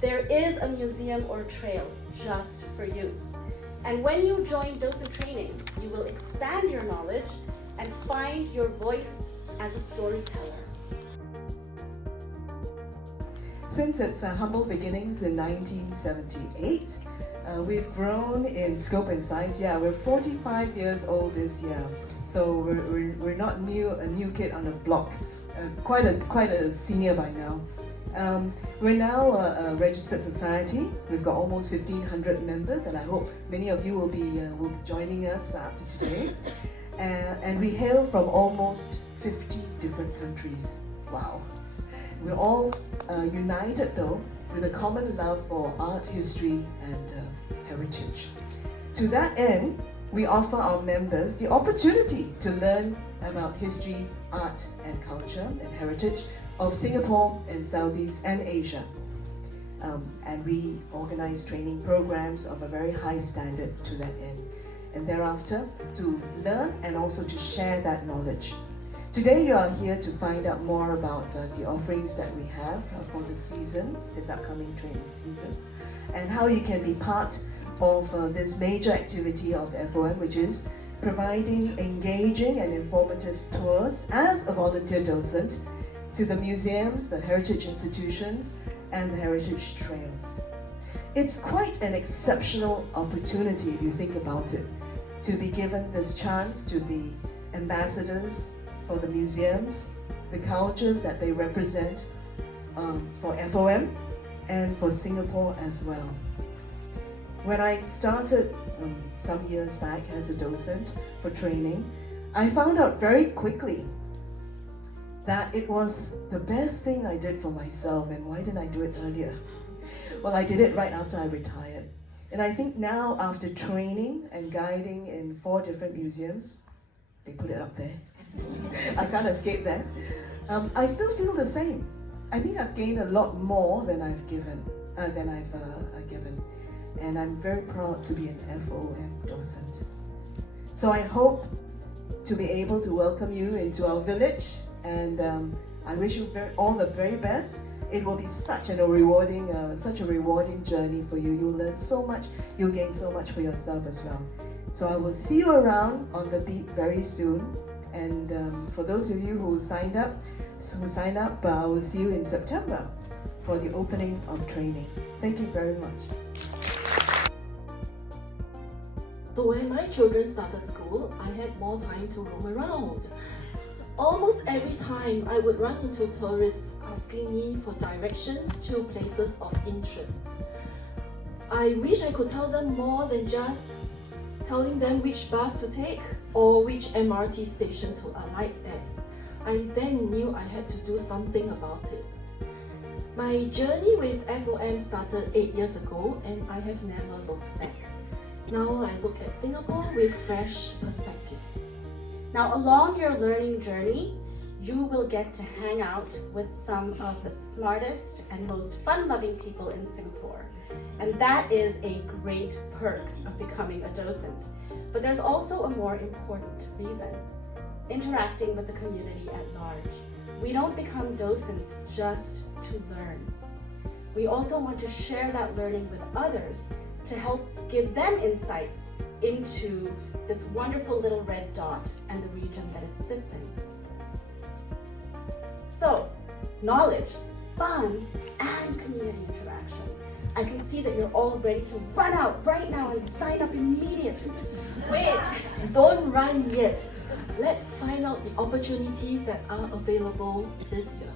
there is a museum or trail just for you. And when you join Docent training, you will expand your knowledge and find your voice as a storyteller. Since its humble beginnings in 1978, we've grown in scope and size. Yeah, we're 45 years old this year, so we're not a new kid on the block. Quite a senior by now. We're now a registered society. We've got almost 1,500 members, and I hope many of you will be joining us after today. And we hail from almost 50 different countries. Wow. We're all united though with a common love for art, history and heritage. To that end, we offer our members the opportunity to learn about history, art and culture and heritage of Singapore and Southeast and Asia. And we organize training programs of a very high standard to that end. And thereafter, to learn and also to share that knowledge. Today you are here to find out more about the offerings that we have for the season, this upcoming training season, and how you can be part of this major activity of FOM, which is providing engaging and informative tours as a volunteer docent to the museums, the heritage institutions, and the heritage trails. It's quite an exceptional opportunity if you think about it, to be given this chance to be ambassadors for the museums, the cultures that they represent for FOM and for Singapore as well. When I started some years back as a docent for training, I found out very quickly that it was the best thing I did for myself. And why didn't I do it earlier? Well, I did it right after I retired. And I think now, after training and guiding in 4 different museums, they put it up there, I can't escape that, I still feel the same. I think I've gained a lot more than I've given. And I'm very proud to be an FOM docent. So I hope to be able to welcome you into our village, and I wish you all the very best. It will be such a rewarding journey for you. You'll learn so much, you'll gain so much for yourself as well. So I will see you around on the beat very soon. And for those of you who signed up, I will see you in September for the opening of training. Thank you very much. So when my children started school, I had more time to roam around. Almost every time I would run into tourists asking me for directions to places of interest. I wish I could tell them more than just telling them which bus to take or which MRT station to alight at. I then knew I had to do something about it. My journey with FOM started 8 years ago, and I have never looked back. Now I look at Singapore with fresh perspectives. Now, along your learning journey, you will get to hang out with some of the smartest and most fun-loving people in Singapore. And that is a great perk of becoming a docent. But there's also a more important reason: interacting with the community at large. We don't become docents just to learn. We also want to share that learning with others to help give them insights into this wonderful little red dot and the region that it sits in. So, knowledge, fun, and community interaction. I can see that you're all ready to run out right now and sign up immediately. Wait, don't run yet. Let's find out the opportunities that are available this year.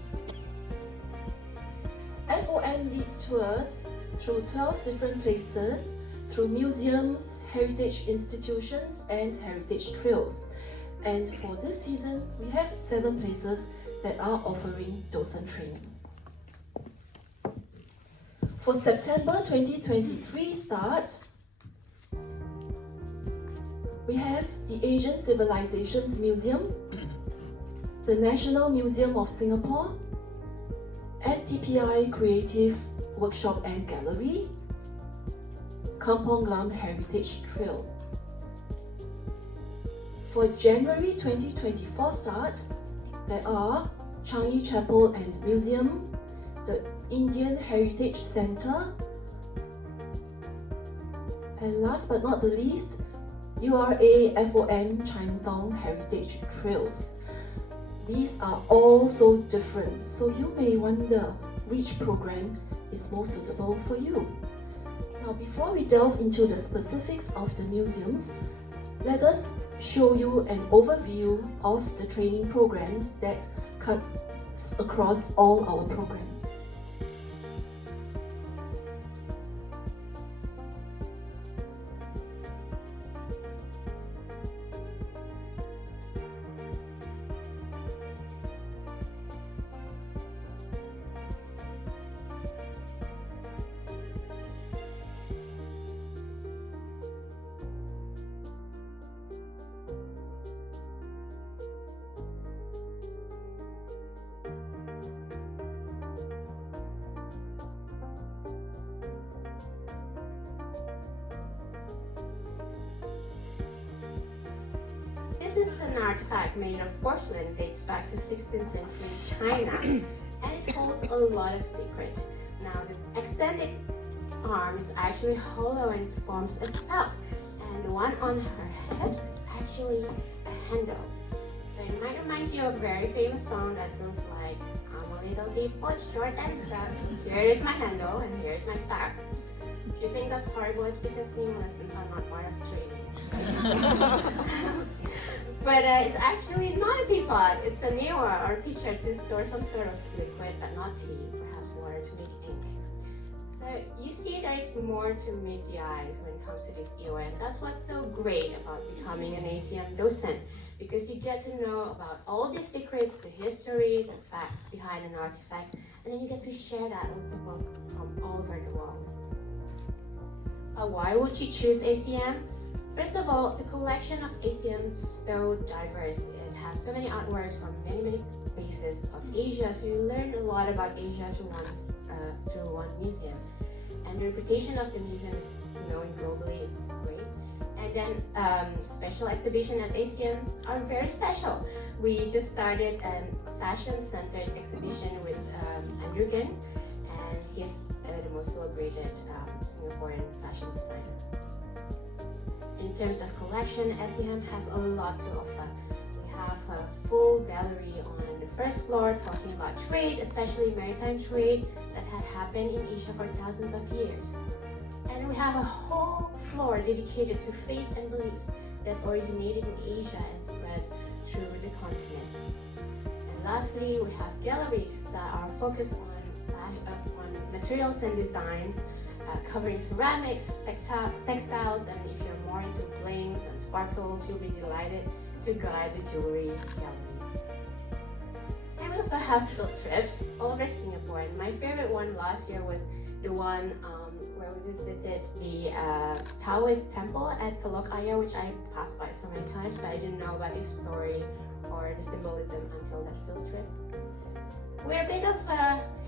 FOM leads tours through 12 different places, through museums, heritage institutions, and heritage trails. And for this season, we have 7 places that are offering docent training. For September 2023 start, we have the Asian Civilizations Museum, the National Museum of Singapore, STPI Creative Workshop and Gallery, Kampong Glam Heritage Trail. For January 2024 start, there are Changi Chapel and Museum, the Indian Heritage Center, and last but not the least, URA FOM Chinatown Heritage Trails. These are all so different, so you may wonder which program is most suitable for you. Now, before we delve into the specifics of the museums, let us show you an overview of the training programs that cuts across all our programs. This is an artifact made of porcelain, dates back to 16th century China, and it holds a lot of secret. Now, the extended arm is actually hollow and forms a spout, and the one on her hips is actually a handle. So it might remind you of a very famous song that goes like, I'm a little teapot, short and stout. Here is my handle, and here is my spout. If you think that's horrible, it's because singing lessons are not part of the training. But it's actually not a teapot. It's a newer or pitcher to store some sort of liquid, but not tea, perhaps water to make ink. So you see there's more to meet the eyes when it comes to this era, and that's what's so great about becoming an ACM docent, because you get to know about all the secrets, the history, the facts behind an artifact, and then you get to share that with people from all over the world. Why would you choose ACM? First of all, the collection of ACM is so diverse. It has so many artworks from many places of Asia, so you learn a lot about Asia through one museum. And the reputation of the museum is known globally is great. And then special exhibition at ACM are very special. We just started a fashion-centered exhibition with Andrew Gan, and he's the most celebrated Singaporean fashion designer. In terms of collection, ACM has a lot to offer. We have a full gallery on the first floor talking about trade, especially maritime trade that had happened in Asia for thousands of years. And we have a whole floor dedicated to faith and beliefs that originated in Asia and spread through the continent. And lastly, we have galleries that are focused on materials and designs, covering ceramics, textiles, and if you're more into blings and sparkles, you'll be delighted to guide the jewelry gallery. And we also have field trips all over Singapore, and my favorite one last year was the one where we visited the Taoist temple at Telok Ayer, which I passed by so many times, but I didn't know about its story or the symbolism until that field trip. We're a bit of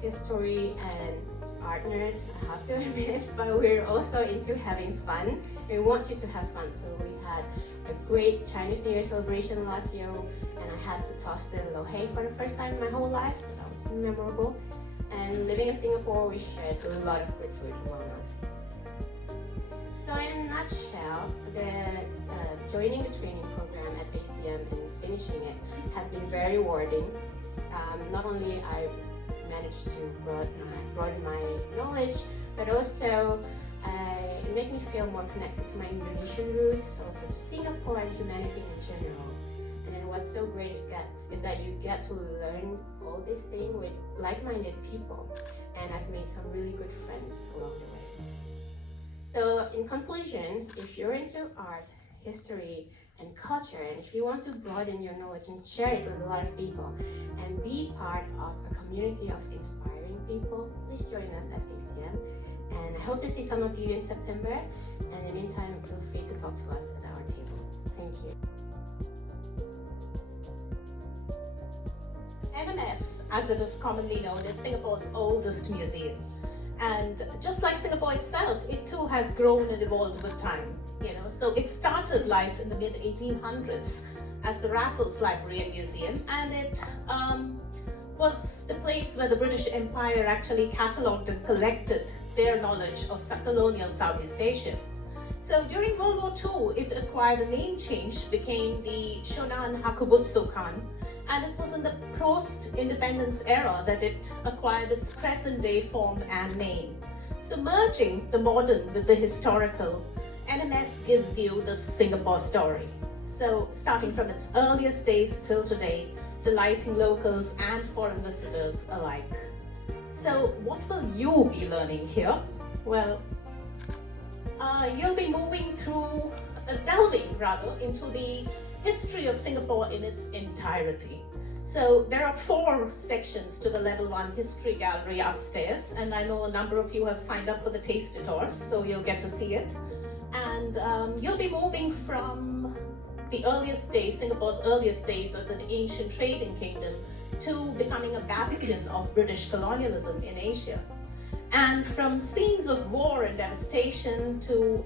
history and art nerds, I have to admit, but we're also into having fun. We want you to have fun, so we had a great Chinese New Year celebration last year, and I had to toss the lo hei for the first time in my whole life, so that was memorable. And living in Singapore, we shared a lot of good food among us. So in a nutshell, joining the training program at ACM and finishing it has been very rewarding. Not only I managed to broaden my knowledge, but also it made me feel more connected to my Indonesian roots, also to Singapore and humanity in general. And then what's so great is that you get to learn all these things with like-minded people, and I've made some really good friends along the way. So in conclusion, if you're into art, history, and culture, and if you want to broaden your knowledge and share it with a lot of people and be part of a community of inspiring people, please join us at ACM. And I hope to see some of you in September, and in the meantime, feel free to talk to us at our table. Thank you. M&S, as it is commonly known, is Singapore's oldest museum. And just like Singapore itself, it too has grown and evolved with time. So it started life in the mid-1800s as the Raffles Library and Museum, and it was the place where the British Empire actually catalogued and collected their knowledge of colonial Southeast Asia. So during World War II, it acquired a name change, became the Shonan Hakubutsu Kan, and it was in the post-independence era that it acquired its present-day form and name. So merging the modern with the historical, NMS gives you the Singapore story. So starting from its earliest days till today, delighting locals and foreign visitors alike. So what will you be learning here? Well, you'll be delving into the history of Singapore in its entirety. So there are 4 sections to the level 1 history gallery upstairs, and I know a number of you have signed up for the taste tours, so you'll get to see it. And you'll be moving from the earliest days, Singapore's earliest days as an ancient trading kingdom, to becoming a bastion of British colonialism in Asia. And from scenes of war and devastation to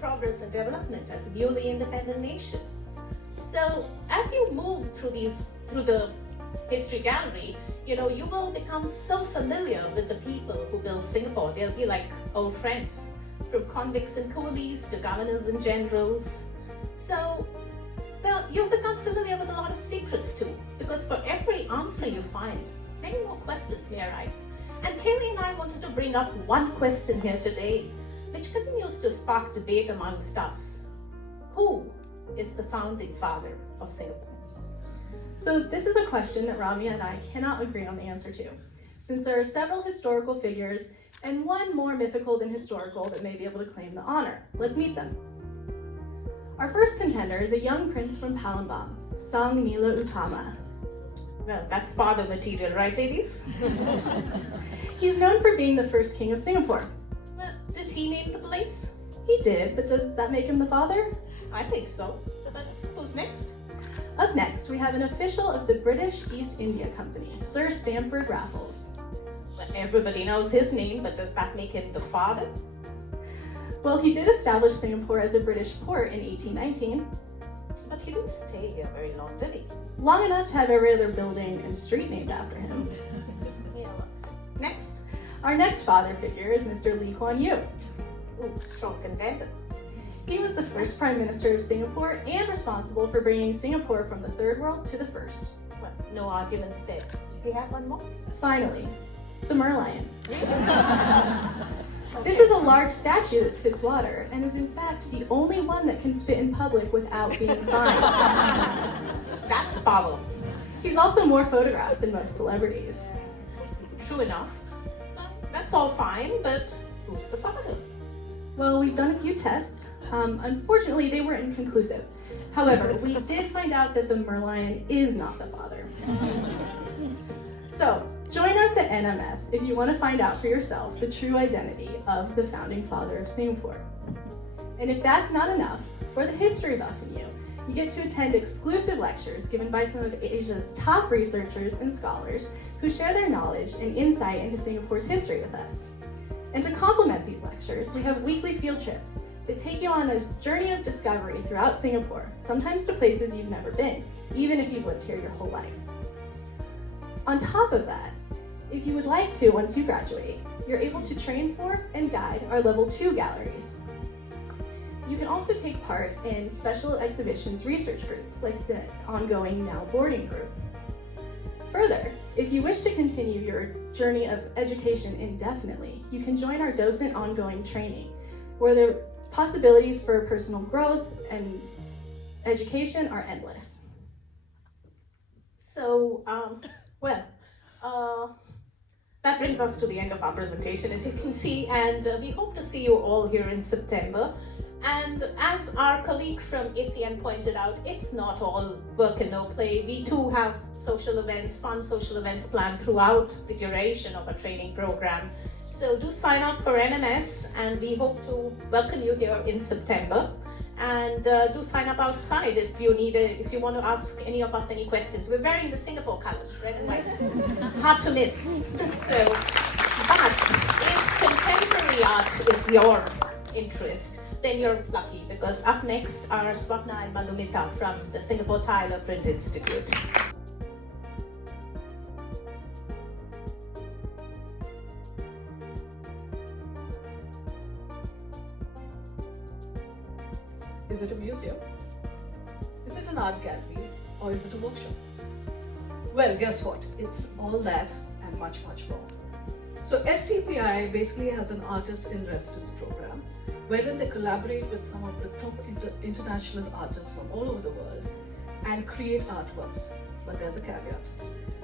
progress and development as a newly independent nation. So as you move through the history gallery, you will become so familiar with the people who built Singapore. They'll be like old friends, from convicts and coolies to governors and generals. So, you'll become familiar with a lot of secrets too, because for every answer you find, many more questions may arise. And Kaylee and I wanted to bring up one question here today, which continues to spark debate amongst us. Who is the founding father of Singapore? So this is a question that Ramya and I cannot agree on the answer to, since there are several historical figures and one more mythical than historical that may be able to claim the honor. Let's meet them. Our first contender is a young prince from Palembang, Sang Nila Utama. Well, that's father material, right, ladies? He's known for being the first king of Singapore. Well, did he name the place? He did, but does that make him the father? I think so. But who's next? Up next, we have an official of the British East India Company, Sir Stamford Raffles. Well, everybody knows his name, but does that make him the father? Well, he did establish Singapore as a British port in 1819. But he didn't stay here very long, did he? Long enough to have every other building and street named after him. Yeah. Next. Our next father figure is Mr. Lee Kuan Yew. Ooh, strong contender. He was the first Prime Minister of Singapore and responsible for bringing Singapore from the third world to the first. Well, no arguments there. Do you have one more? Finally, the Merlion. This is a large statue that spits water and is in fact the only one that can spit in public without being fined. That's power. He's also more photographed than most celebrities. True enough. That's all fine, but who's the father? Well, we've done a few tests. Unfortunately, they were inconclusive. However, we did find out that the Merlion is not the father. So, join us at NMS if you want to find out for yourself the true identity of the founding father of Singapore. And if that's not enough, for the history buff in you, you get to attend exclusive lectures given by some of Asia's top researchers and scholars who share their knowledge and insight into Singapore's history with us. And to complement these lectures, we have weekly field trips that take you on a journey of discovery throughout Singapore, sometimes to places you've never been, even if you've lived here your whole life. On top of that, if you would like to once you graduate, you're able to train for and guide our Level 2 galleries. You can also take part in special exhibitions research groups like the ongoing Now Boarding group. Further, if you wish to continue your journey of education indefinitely, you can join our Docent ongoing training, where the possibilities for personal growth and education are endless. So, that brings us to the end of our presentation, as you can see, and we hope to see you all here in September. And as our colleague from ACM pointed out, it's not all work and no play. We too have social events, fun social events planned throughout the duration of our training program. So do sign up for NMS, and we hope to welcome you here in September. And do sign up outside if you want to ask any of us any questions. We're wearing the Singapore colors, red and white. Hard to miss. So, but if contemporary art is your interest, then you're lucky, because up next are Swapna and Madhumita from the Singapore Tyler Print Institute. Is it a museum? Is it an art gallery? Or is it a workshop? Well, guess what? It's all that and much, much more. So STPI basically has an artist in residence program wherein they collaborate with some of the top international artists from all over the world and create artworks. But there's a caveat.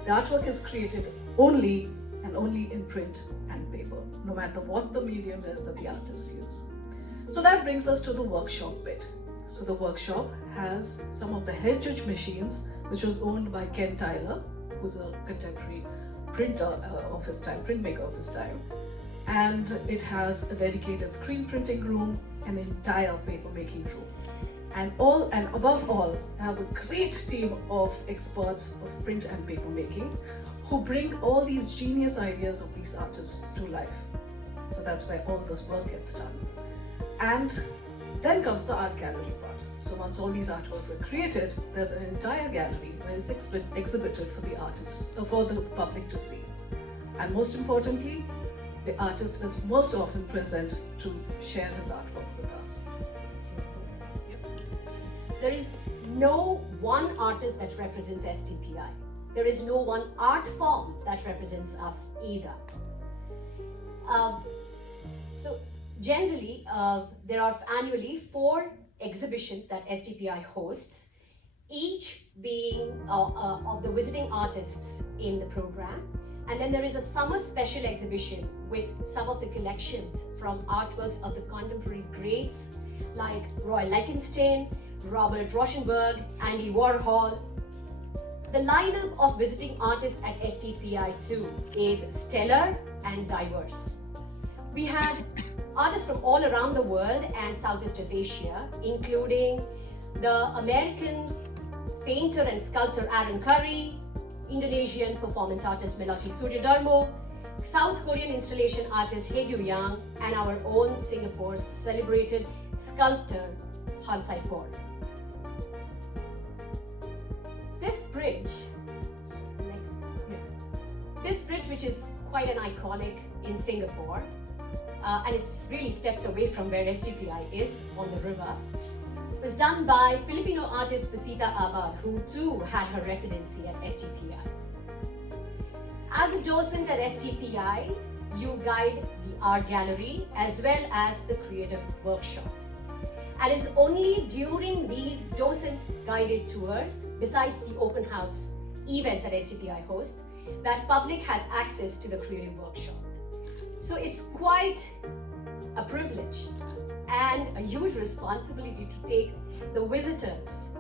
The artwork is created only and only in print and paper, no matter what the medium is that the artists use. So that brings us to the workshop bit. So the workshop has some of the head judge machines, which was owned by Ken Tyler, who's a contemporary printer of his time, printmaker of his time. And it has a dedicated screen printing room, an entire paper making room. And above all, I have a great team of experts of print and paper making who bring all these genius ideas of these artists to life. So that's where all this work gets done. And then comes the art gallery part. So once all these artworks are created, there's an entire gallery where it's exhibited for the artists, for the public to see. And most importantly, the artist is most often present to share his artwork with us. There is no one artist that represents STPI. There is no one art form that represents us either. So generally, there are annually 4 exhibitions that STPI hosts, each being of the visiting artists in the program. And then there is a summer special exhibition with some of the collections from artworks of the contemporary greats like Roy Lichtenstein, Robert Rauschenberg, Andy Warhol. The lineup of visiting artists at STPI2 is stellar and diverse. We had artists from all around the world and Southeast of Asia, including the American painter and sculptor Aaron Curry, Indonesian performance artist Melati Suryodarmo, South Korean installation artist Haegyu Yang, and our own Singapore's celebrated sculptor Han Sai-por. This bridge, this bridge, which is quite an iconic in Singapore, and it's really steps away from where STPI is on the river, was done by Filipino artist Pasita Abad, who too had her residency at STPI. As a docent at STPI, you guide the art gallery as well as the creative workshop. And it's only during these docent guided tours, besides the open house events that STPI hosts, that public has access to the creative workshop. So it's quite a privilege and a huge responsibility to take the visitors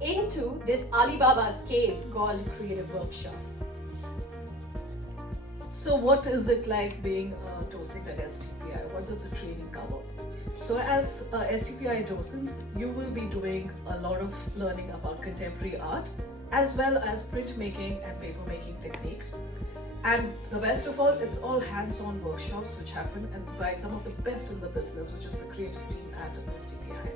into this Alibaba's cave called Creative Workshop. So what is it like being a docent at STPI? What does the training cover? So as STPI docents, you will be doing a lot of learning about contemporary art, as well as printmaking and papermaking techniques. And the best of all, it's all hands-on workshops which happen by some of the best in the business, which is the creative team at STPI.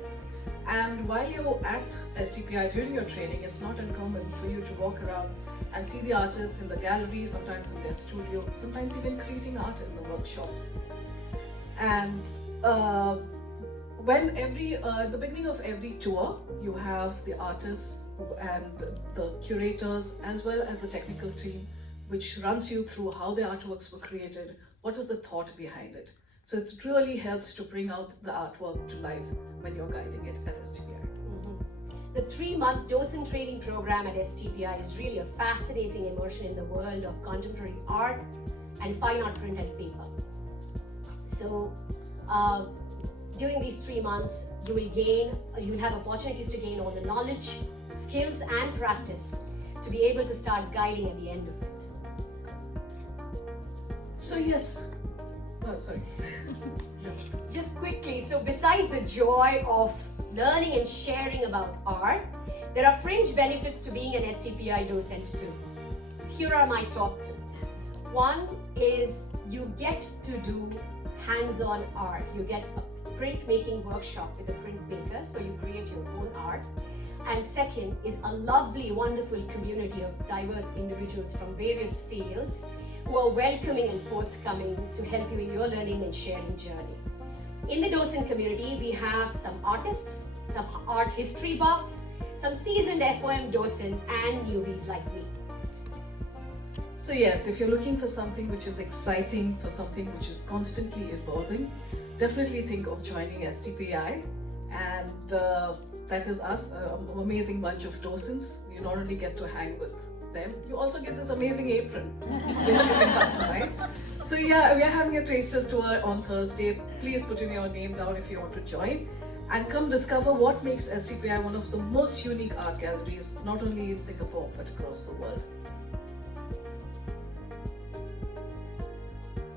And while you're at STPI during your training, it's not uncommon for you to walk around and see the artists in the gallery, sometimes in their studio, sometimes even creating art in the workshops. And at the beginning of every tour, you have the artists and the curators, as well as the technical team, which runs you through how the artworks were created, what is the thought behind it. So it really helps to bring out the artwork to life when you're guiding it at STPI. The 3-month docent training program at STPI is really a fascinating immersion in the world of contemporary art and fine art, print and paper. So during these 3 months, you'll have opportunities to gain all the knowledge, skills and practice to be able to start guiding at the end of it. So yes, sorry. Just quickly, so besides the joy of learning and sharing about art, there are fringe benefits to being an STPI docent too. Here are my top 2. One is you get to do hands-on art. You get a printmaking workshop with a printmaker, so you create your own art. And second is a lovely, wonderful community of diverse individuals from various fields who are welcoming and forthcoming to help you in your learning and sharing journey. In the docent community, we have some artists, some art history buffs, some seasoned FOM docents, and newbies like me. So yes, if you're looking for something which is exciting, for something which is constantly evolving, definitely think of joining STPI. And that is us, an amazing bunch of docents. You not only get to hang with them, you also get this amazing apron, which you can customize. So yeah, we are having a Tasters Tour on Thursday. Please put in your name down if you want to join. And come discover what makes STPI one of the most unique art galleries, not only in Singapore, but across the world.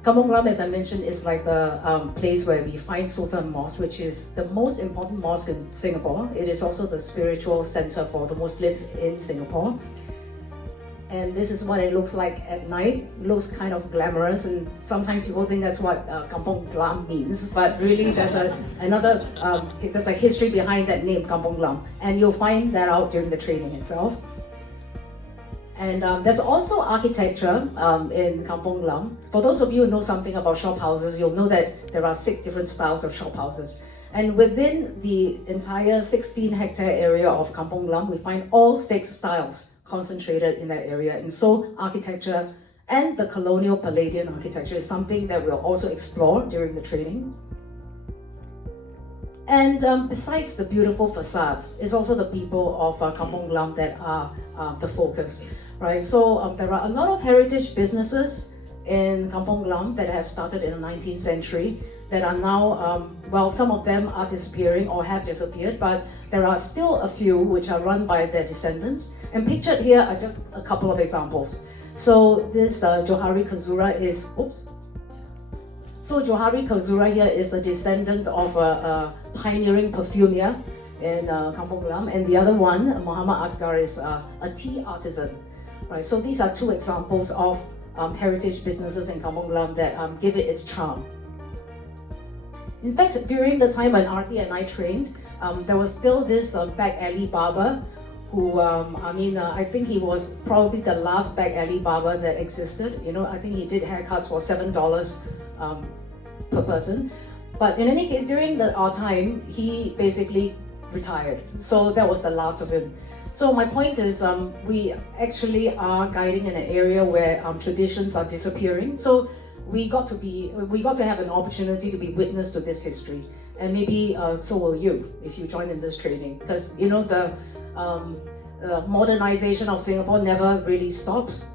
Kampong Glam, as I mentioned, is like the place where we find Sultan Mosque, which is the most important mosque in Singapore. It is also the spiritual center for the Muslims in Singapore. And this is what it looks like at night. It looks kind of glamorous, and sometimes people think that's what Kampong Glam means. But really, there's there's a history behind that name, Kampong Glam, and you'll find that out during the training itself. And there's also architecture in Kampong Glam. For those of you who know something about shophouses, you'll know that there are 6 different styles of shophouses. And within the entire 16-hectare area of Kampong Glam, we find all 6 styles concentrated in that area. And so architecture and the colonial Palladian architecture is something that we'll also explore during the training. And besides the beautiful facades, it's also the people of Kampong Glam that are the focus, right? So there are a lot of heritage businesses in Kampong Glam that have started in the 19th century that are now, well, some of them are disappearing or have disappeared, but there are still a few which are run by their descendants. And pictured here are just a couple of examples. So this Johari Kazura is, So Johari Kazura here is a descendant of a pioneering perfumer in Kampong Glam, and the other one, Muhammad Asgar, is a tea artisan. Right. So these are 2 examples of heritage businesses in Kampong Glam that give it its charm. In fact, during the time when Aarti and I trained, there was still this back alley barber who, I think he was probably the last back alley barber that existed. You know, I think he did haircuts for $7 per person. But in any case, during our time, he basically retired. So that was the last of him. So my point is, we actually are guiding in an area where traditions are disappearing. So we got to have an opportunity to be witness to this history. And maybe so will you if you join in this training, because you know the modernization of Singapore never really stops.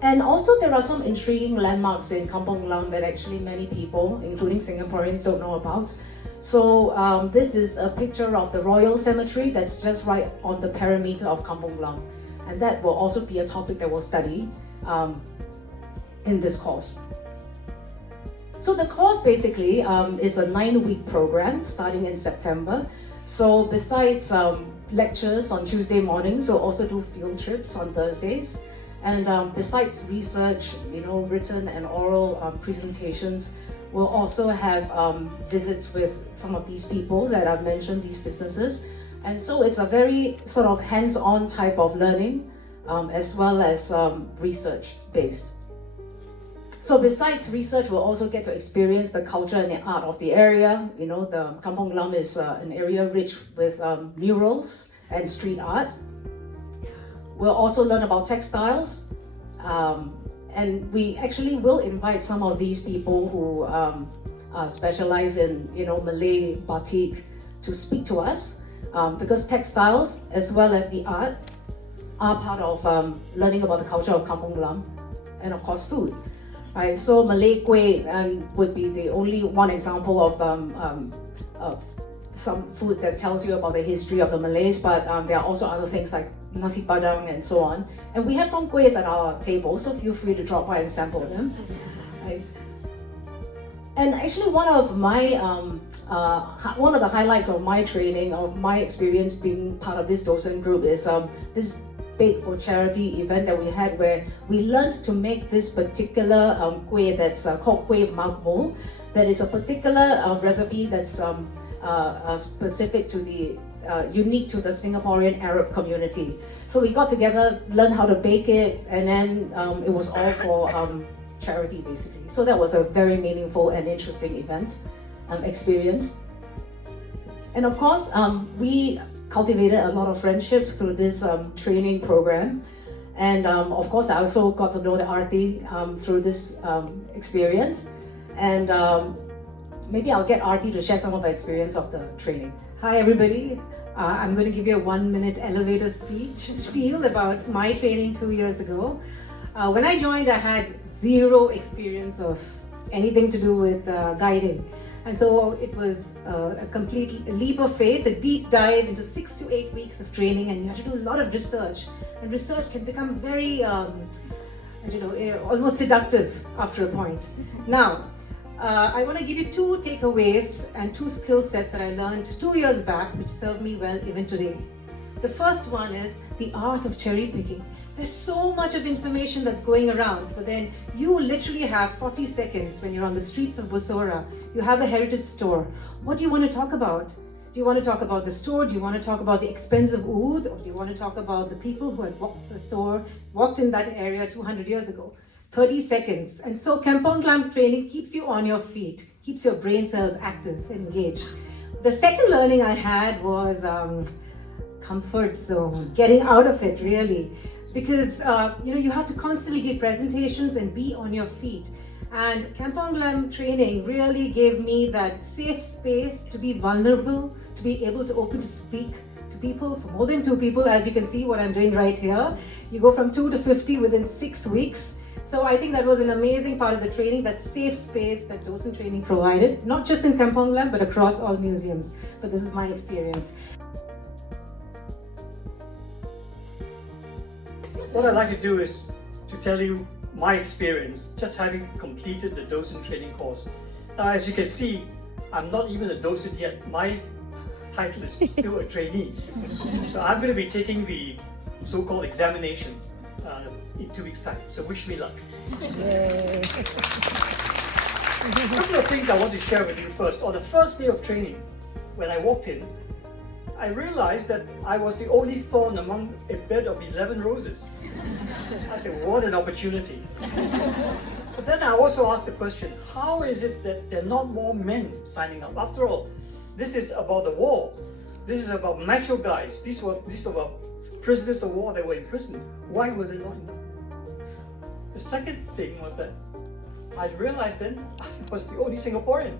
And also there are some intriguing landmarks in Kampong Glam that actually many people, including Singaporeans, don't know about. So this is a picture of the Royal Cemetery that's just right on the perimeter of Kampong Glam. And that will also be a topic that we'll study in this course. So the course basically is a 9-week program starting in September. So besides lectures on Tuesday mornings, we'll also do field trips on Thursdays. And besides research, you know, written and oral presentations, we'll also have visits with some of these people that I've mentioned, these businesses. And so it's a very sort of hands-on type of learning, as well as research-based. So besides research, we'll also get to experience the culture and the art of the area. You know, the Kampong Glam is an area rich with murals and street art. We'll also learn about textiles, and we actually will invite some of these people who specialize in, you know, Malay batik to speak to us, because textiles as well as the art are part of learning about the culture of Kampong Glam, and of course food. Right, so Malay kueh would be the only one example of some food that tells you about the history of the Malays, but there are also other things like nasi padang and so on. And we have some kuehs at our table, so feel free to drop by and sample them. Right. And actually, one of the highlights of my training, of my experience being part of this docent group, is this Bake for Charity event that we had, where we learned to make this particular kueh that's called kueh makmul. That is a particular recipe that's specific to the unique to the Singaporean Arab community. So we got together, learned how to bake it, and then it was all for charity basically. So that was a very meaningful and interesting event experience. And of course, we cultivated a lot of friendships through this training program. And of course, I also got to know the Aarti through this experience. And maybe I'll get Aarti to share some of her experience of the training. Hi everybody, I'm going to give you a 1-minute elevator spiel about my training 2 years ago. When I joined, I had zero experience of anything to do with guiding. And so it was a complete leap of faith, a deep dive into 6 to 8 weeks of training, and you have to do a lot of research. And research can become very, almost seductive after a point. Now, I want to give you 2 takeaways and 2 skill sets that I learned 2 years back, which serve me well even today. The first one is the art of cherry picking. There's so much of information that's going around, but then you literally have 40 seconds when you're on the streets of Bussorah. You have a heritage store. What do you want to talk about? Do you want to talk about the store? Do you want to talk about the expensive oud? Or do you want to talk about the people who had walked the store, walked in that area 200 years ago? 30 seconds. And so Kampong Glam training keeps you on your feet, keeps your brain cells active and engaged. The second learning I had was comfort zone, getting out of it really. Because you have to constantly give presentations and be on your feet. And Kampong Glam training really gave me that safe space to be vulnerable, to be able to open to speak to people, for more than 2 people, as you can see what I'm doing right here. You go from 2 to 50 within 6 weeks. So I think that was an amazing part of the training, that safe space that Docent training provided, not just in Kampong Glam, but across all museums. But this is my experience. What I'd like to do is to tell you my experience just having completed the Docent training course. Now, as you can see, I'm not even a docent yet. My title is still a trainee. So I'm going to be taking the so-called examination in 2 weeks' time. So wish me luck. A couple of things I want to share with you first. On the first day of training, when I walked in, I realized that I was the only thorn among a bed of 11 roses. I said, what an opportunity. But then I also asked the question, how is it that there are not more men signing up? After all, this is about the war. This is about macho guys. These were about prisoners of war that were in prison. Why were there not enough? The second thing was that I realized then I was the only Singaporean.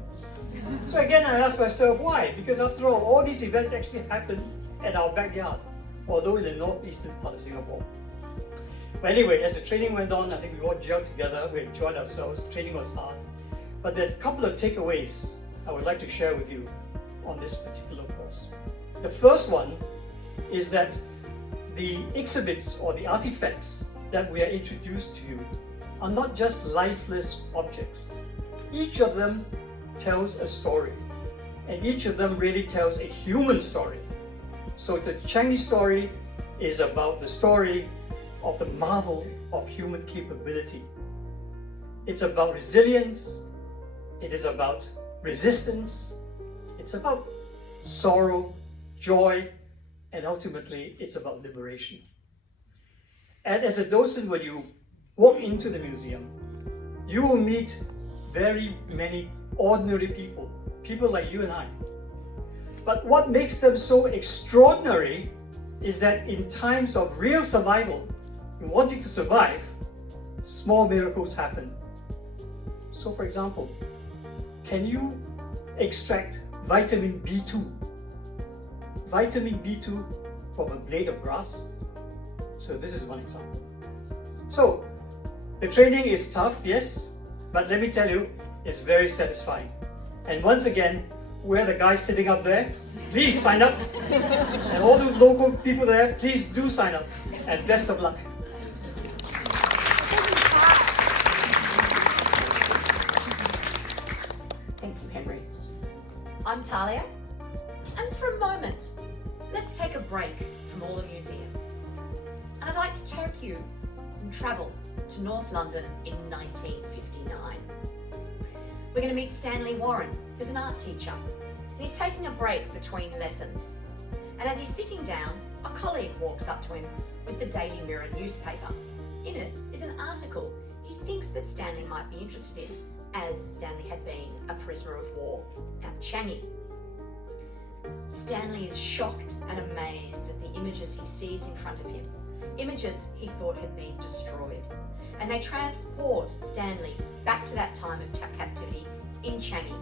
So again, I asked myself why? Because after all these events actually happened at our backyard, although in the northeastern part of Singapore. But anyway, as the training went on, I think we all gelled together, we enjoyed ourselves, training was hard. But there are a couple of takeaways I would like to share with you on this particular course. The first one is that the exhibits or the artifacts that we are introduced to are not just lifeless objects. Each of them tells a story, and each of them really tells a human story. So the Changi story is about the story of the marvel of human capability. It's about resilience, it is about resistance, it's about sorrow, joy, and ultimately it's about liberation. And as a docent, when you walk into the museum, you will meet very many ordinary people, people like you and I. But what makes them so extraordinary is that in times of real survival, in wanting to survive, small miracles happen. So for example, can you extract vitamin B2? Vitamin B2 from a blade of grass? So this is one example. So the training is tough, yes, but let me tell you, it's very satisfying. And once again, we're the guys sitting up there. Please sign up. And all the local people there, please do sign up. And best of luck. Thank you, Henry. I'm Talia. And for a moment, let's take a break from all the museums. And I'd like to take you and travel to North London in 1959. We're going to meet Stanley Warren, who's an art teacher, and he's taking a break between lessons. And as he's sitting down, a colleague walks up to him with the Daily Mirror newspaper. In it is an article he thinks that Stanley might be interested in, as Stanley had been a prisoner of war at Changi. Stanley is shocked and amazed at the images he sees in front of him, images he thought had been destroyed. And they transport Stanley back to that time of captivity in Changi,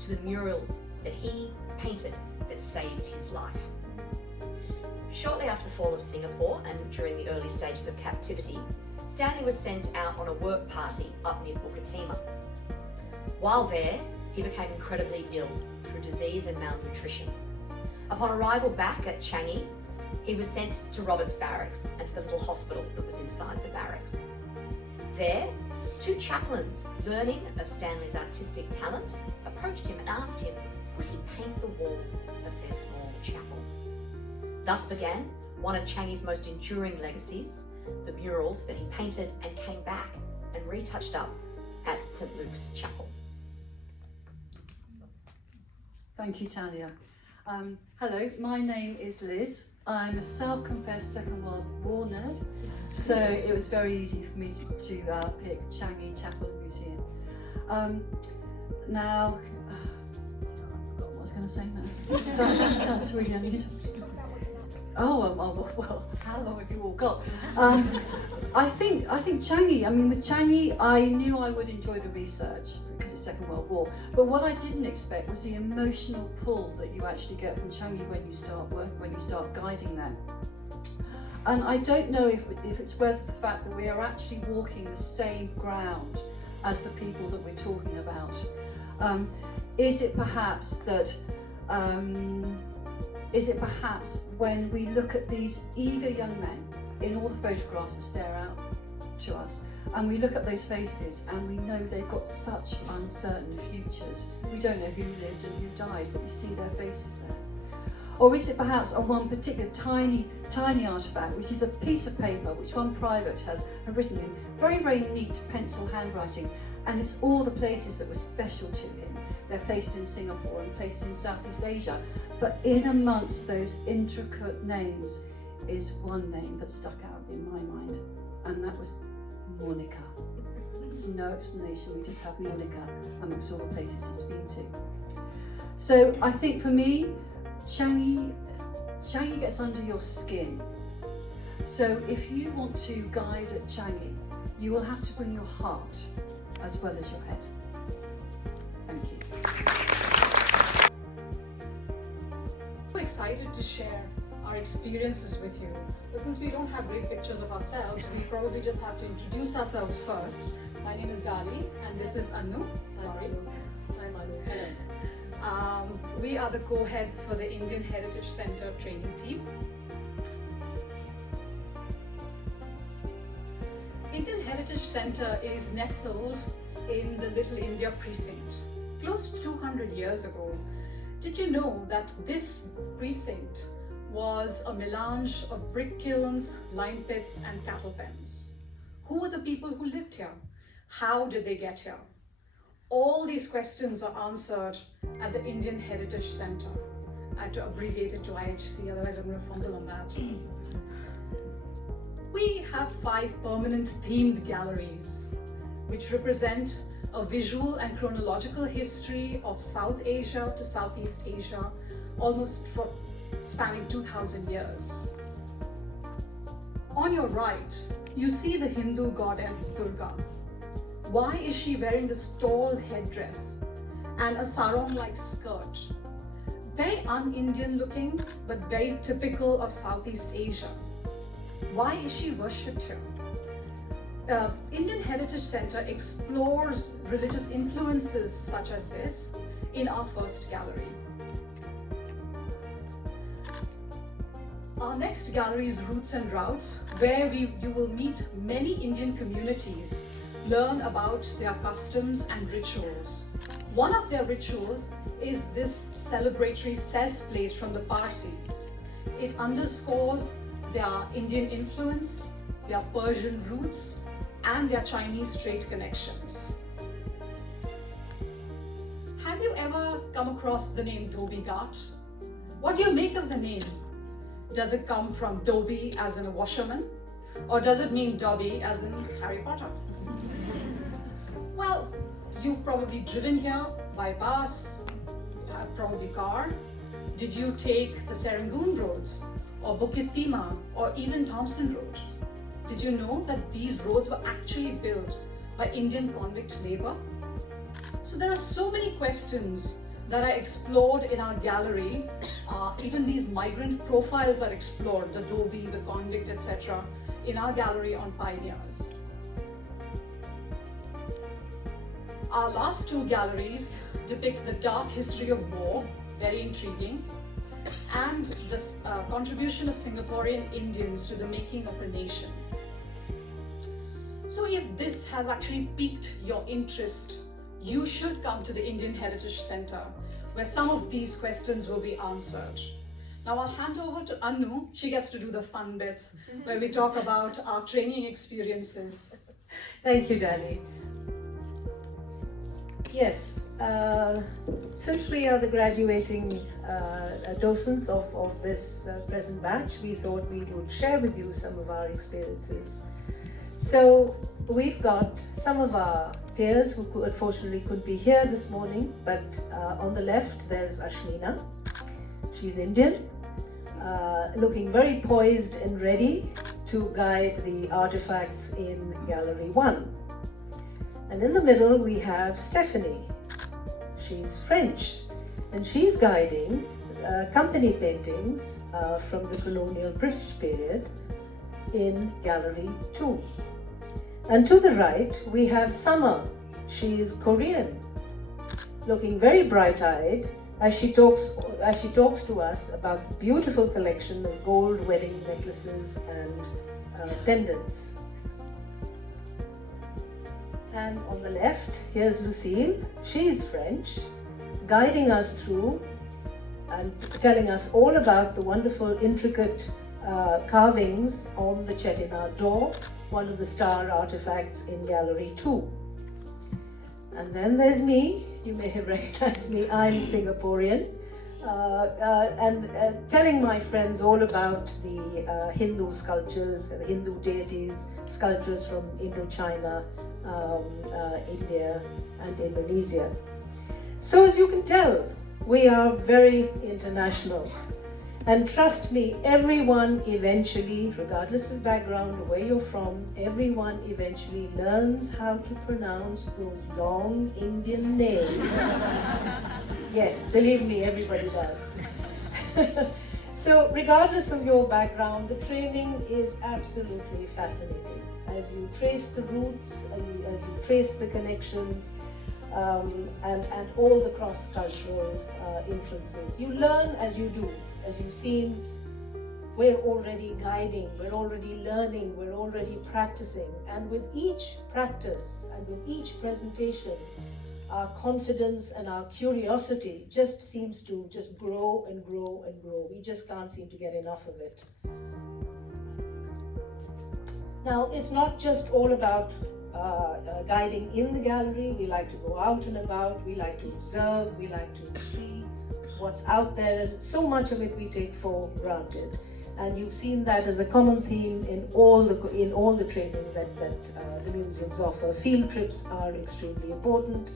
to the murals that he painted that saved his life. Shortly after the fall of Singapore and during the early stages of captivity, Stanley was sent out on a work party up near Bukit Timah. While there, he became incredibly ill through disease and malnutrition. Upon arrival back at Changi, he was sent to Roberts Barracks and to the little hospital that was inside the barracks. There, two chaplains, learning of Stanley's artistic talent, approached him and asked him, would he paint the walls of their small chapel? Thus began one of Changi's most enduring legacies, the murals that he painted and came back and retouched up at St. Luke's Chapel. Thank you, Talia. Hello, my name is Liz. I'm a self-confessed Second World War nerd, so it was very easy for me to pick Changi Chapel Museum. Now, I forgot what I was going to say now. That's really unusual. Well, how long have you all got? I think Changi, with Changi, I knew I would enjoy the research because of Second World War, but what I didn't expect was the emotional pull that you actually get from Changi when you start guiding them. And I don't know if it's worth the fact that we are actually walking the same ground as the people that we're talking about. Is it perhaps when we look at these eager young men in all the photographs that stare out to us, and we look at those faces and we know they've got such uncertain futures. We don't know who lived and who died, but we see their faces there. Or is it perhaps on one particular tiny artifact, which is a piece of paper which one private has written in very, very neat pencil handwriting, and it's all the places that were special to him. They're places in Singapore and places in Southeast Asia. But in amongst those intricate names is one name that stuck out in my mind, and that was Monica. There's no explanation, we just have Monica amongst all the places he's been to. So I think for me, Changi gets under your skin. So if you want to guide at Changi, you will have to bring your heart as well as your head. Thank you. So excited to share our experiences with you. But since we don't have great pictures of ourselves, we probably just have to introduce ourselves first. My name is Dali, and this is Anu. Sorry. I'm Anu. Hello. We are the co-heads for the Indian Heritage Center training team. Indian Heritage Center is nestled in the Little India precinct. Close to 200 years ago, did you know that this precinct was a melange of brick kilns, lime pits, and cattle pens? Who were the people who lived here? How did they get here? All these questions are answered at the Indian Heritage Center. I had to abbreviate it to IHC, otherwise I'm going to fumble on that. We have 5 permanent themed galleries, which represent a visual and chronological history of South Asia to Southeast Asia, almost spanning 2,000 years. On your right, you see the Hindu goddess Durga. Why is she wearing this tall headdress and a sarong-like skirt? Very un-Indian looking, but very typical of Southeast Asia. Why is she worshipped here? Indian Heritage Center explores religious influences such as this in our first gallery. Our next gallery is Roots and Routes, where you will meet many Indian communities, learn about their customs and rituals. One of their rituals is this celebratory cess plate from the Parsis. It underscores their Indian influence, their Persian roots, and their Chinese trade connections. Have you ever come across the name Dhobi Ghat? What do you make of the name? Does it come from Dhobi as in a washerman? Or does it mean Dobby as in Harry Potter? Well, you've probably driven here by bus, you have probably car. Did you take the Serangoon roads, or Bukit Timah, or even Thompson Road? Did you know that these roads were actually built by Indian convict labor? So there are so many questions that are explored in our gallery. Even these migrant profiles are explored, the Dhobi, the convict, etc., in our gallery on pioneers. Our last two galleries depict the dark history of war, very intriguing, and the contribution of Singaporean Indians to the making of a nation. So if this has actually piqued your interest, you should come to the Indian Heritage Center, where some of these questions will be answered. Now I'll hand over to Anu. She gets to do the fun bits, where we talk about our training experiences. Thank you, Danny. Yes, since we are the graduating docents of this present batch, we thought we would share with you some of our experiences. So we've got some of our peers who unfortunately couldn't be here this morning, but on the left there's Ashmina. She's Indian, looking very poised and ready to guide the artifacts in Gallery 1. And in the middle we have Stephanie. She's French, and she's guiding company paintings from the colonial British period in Gallery 2. And to the right we have Summer. She's Korean, looking very bright-eyed as she talks to us about the beautiful collection of gold wedding necklaces and pendants. And on the left, here's Lucille. She's French, guiding us through and telling us all about the wonderful, intricate carvings on the Chettinad door, one of the star artifacts in Gallery 2. And then there's me. You may have recognized me. I'm Singaporean, and telling my friends all about the Hindu sculptures, the Hindu deities, sculptures from Indochina, India and Indonesia. So as you can tell, we are very international. And trust me, everyone eventually, regardless of background or where you're from, everyone eventually learns how to pronounce those long Indian names. Yes, believe me, everybody does. So regardless of your background, the training is absolutely fascinating. As you trace the roots, as you trace the connections, and all the cross-cultural influences. You learn as you do. As you've seen, we're already guiding, we're already learning, we're already practicing. And with each practice and with each presentation, our confidence and our curiosity just seems to just grow and grow and grow. We just can't seem to get enough of it. Now, it's not just all about guiding in the gallery. We like to go out and about, we like to observe, we like to see what's out there, and so much of it we take for granted. And you've seen that as a common theme in all the training that the museums offer. Field trips are extremely important.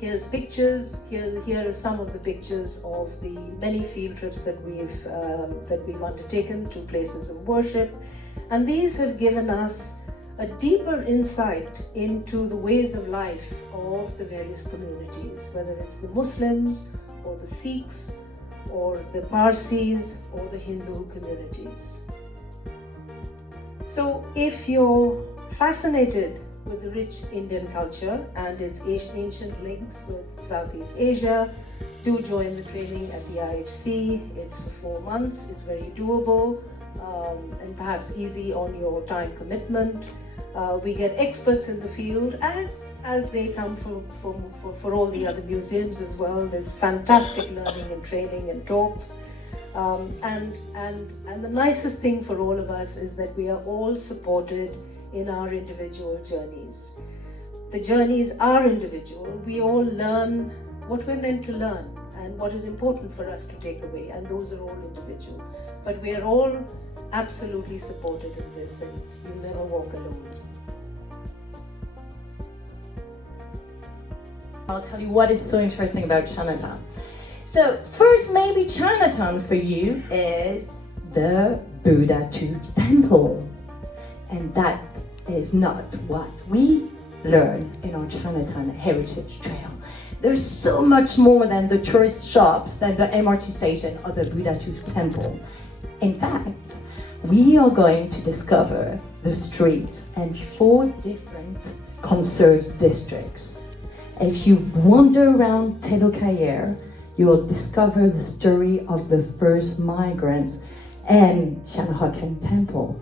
Here's pictures. Here are some of the pictures of the many field trips that we've undertaken to places of worship, and these have given us a deeper insight into the ways of life of the various communities, whether it's the Muslims or the Sikhs or the Parsis or the Hindu communities. So if you're fascinated with the rich Indian culture and its ancient links with Southeast Asia, do join the training at the IHC. It's for 4 months, it's very doable and perhaps easy on your time commitment. We get experts in the field as they come for all the other museums as well. There's fantastic learning and training and talks. And the nicest thing for all of us is that we are all supported in our individual journeys. The journeys are individual. We all learn what we're meant to learn and what is important for us to take away, and those are all individual. But we are all absolutely supported in this, and you'll never walk alone. I'll tell you what is so interesting about Chinatown. So first, maybe Chinatown for you is the Buddha Tooth Temple. And that is not what we learn in our Chinatown Heritage Trail. There's so much more than the tourist shops, than the MRT station or the Buddha Tooth Temple. In fact, we are going to discover the streets and 4 different conserved districts. If you wander around Telokaier, you will discover the story of the first migrants and Tianhoken Temple.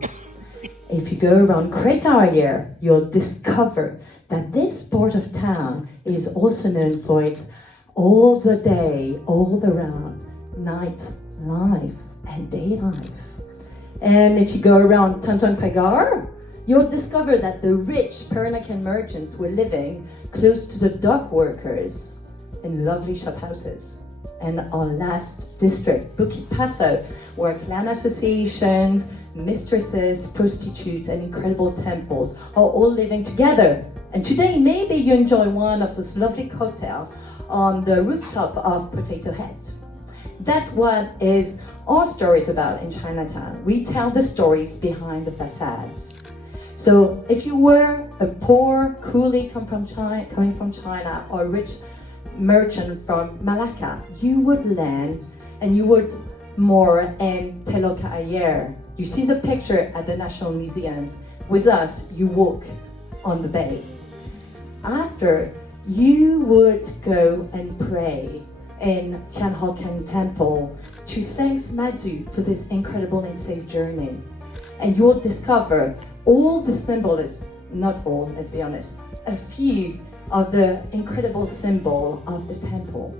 If you go around Crétarier, you'll discover that this part of town is also known for its all the day, all the round night life and day life. And if you go around Tanjong Pagar, you'll discover that the rich Peranakan merchants were living close to the dock workers in lovely shop houses. And our last district, Bukit Paso, where clan associations, mistresses, prostitutes, and incredible temples are all living together. And today, maybe you enjoy one of those lovely cocktails on the rooftop of Potato Head. That's what is our stories about in Chinatown. We tell the stories behind the facades. So if you were a poor coolie coming from China or a rich merchant from Malacca, you would land and you would moor in Telokaier. You see the picture at the National Museums. With us, you walk on the bay. After, you would go and pray in Tianhoken Temple to thank Madzu for this incredible and safe journey. And you'll discover all the symbolism, not all, let's be honest, a few of the incredible symbol of the temple.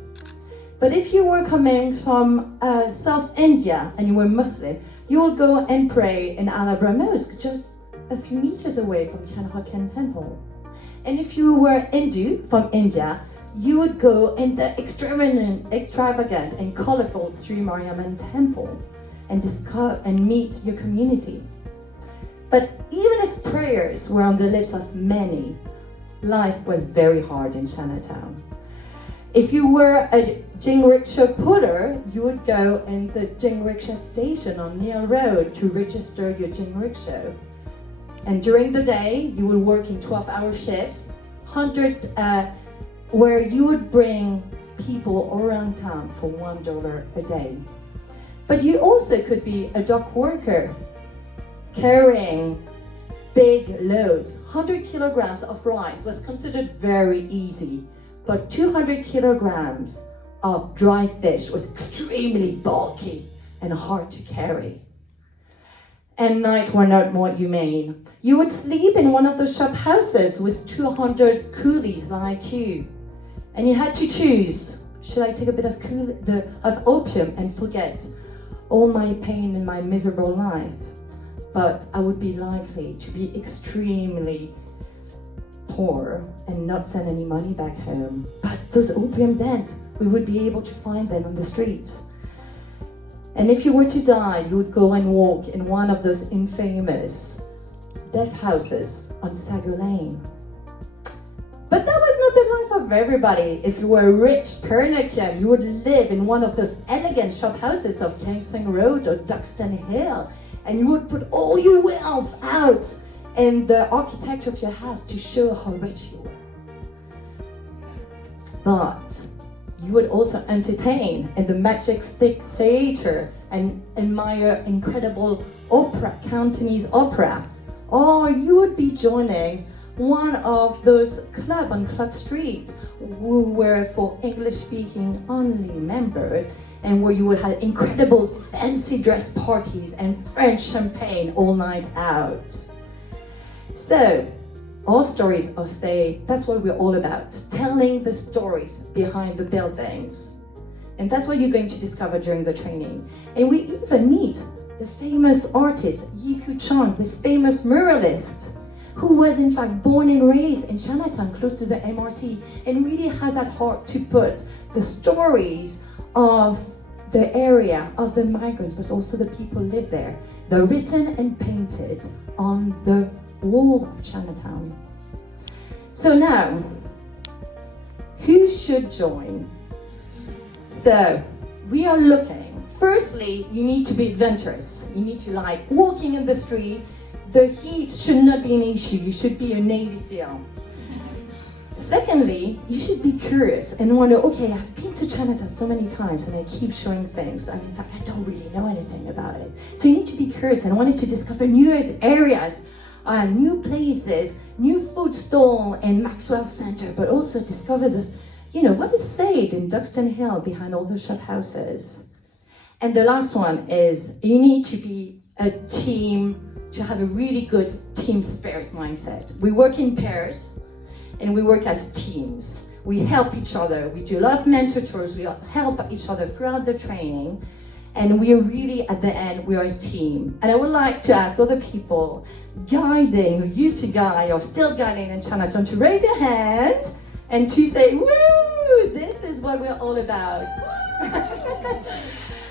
But if you were coming from South India and you were Muslim, you would go and pray in Al-Abra Mosque, just a few meters away from Tianhoken Temple. And if you were Hindu from India, you would go in the extravagant and colorful Sri Mariamman Temple and discover and meet your community. But even if prayers were on the lips of many, life was very hard in Chinatown. If you were a jinrickshaw puller, you would go in the jinrickshaw station on Neil Road to register your jinrickshaw. And during the day, you would work in 12-hour shifts, where you would bring people around town for $1 a day. But you also could be a dock worker, carrying big loads. 100 kilograms of rice was considered very easy, but 200 kilograms of dry fish was extremely bulky and hard to carry. And night were not more humane. You would sleep in one of the shop houses with 200 coolies like you. And you had to choose, should I take a bit of opium and forget all my pain and my miserable life? But I would be likely to be extremely poor and not send any money back home. But those opium dens, we would be able to find them on the street. And if you were to die, you would go and walk in one of those infamous death houses on Sago Lane. But that was not the life of everybody. If you were a rich Peranakan, you would live in one of those elegant shop houses of Kingston Road or Duxton Hill, and you would put all your wealth out in the architecture of your house to show how rich you were. But you would also entertain in the Majestic Theatre and admire incredible opera, Cantonese opera. Or you would be joining one of those clubs on Club Street who were for English-speaking only members, and where you would have incredible fancy dress parties and French champagne all night out. So, our stories are that's what we're all about, telling the stories behind the buildings. And that's what you're going to discover during the training. And we even meet the famous artist, Yi Hu-chang, this famous muralist, who was in fact born and raised in Chinatown, close to the MRT, and really has at heart to put the stories of the area, of the migrants, but also the people who live there. They're written and painted on the wall of Chinatown. So now, who should join? So we are looking, firstly, you need to be adventurous. You need to like walking in the street. The heat should not be an issue. You should be a Navy SEAL. Secondly, you should be curious and wonder, okay, I've been to Chinatown so many times and I keep showing things. And in fact, I don't really know anything about it. So you need to be curious and wanted to discover new areas, new places, new food stall in Maxwell Center, but also discover this, what is saved in Duxton Hill behind all the shop houses. And the last one is you need to be a team, to have a really good team spirit mindset. We work in pairs and we work as teams. We help each other. We do a lot of mentor tours. We help each other throughout the training. And we are really, at the end, we are a team. And I would like to ask other people guiding, who used to guide or still guiding in Chinatown, to raise your hand and to say, woo, this is what we're all about.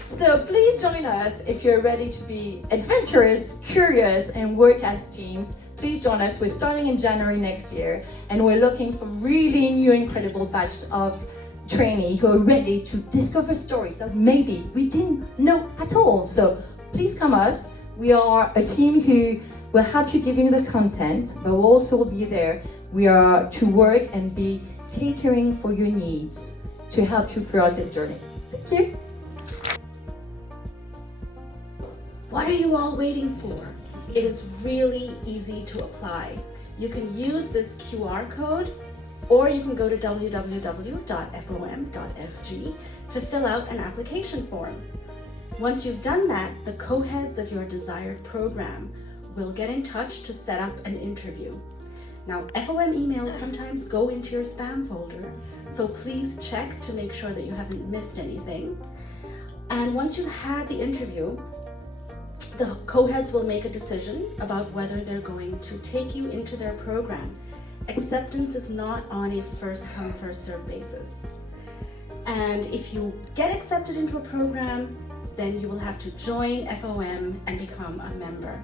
So please join us if you're ready to be adventurous, curious, and work as teams. Please join us. We're starting in January next year, and we're looking for really new, incredible batch of trainees who are ready to discover stories that maybe we didn't know at all. So please come us. We are a team who will help you giving the content, but we'll also be there. We are to work and be catering for your needs to help you throughout this journey. Thank you. What are you all waiting for? It is really easy to apply. You can use this QR code, or you can go to www.fom.sg to fill out an application form. Once you've done that, the co-heads of your desired program will get in touch to set up an interview. Now, FOM emails sometimes go into your spam folder, so please check to make sure that you haven't missed anything. And once you've had the interview, the co-heads will make a decision about whether they're going to take you into their program. Acceptance is not on a first-come, first-served basis. And if you get accepted into a program, then you will have to join FOM and become a member.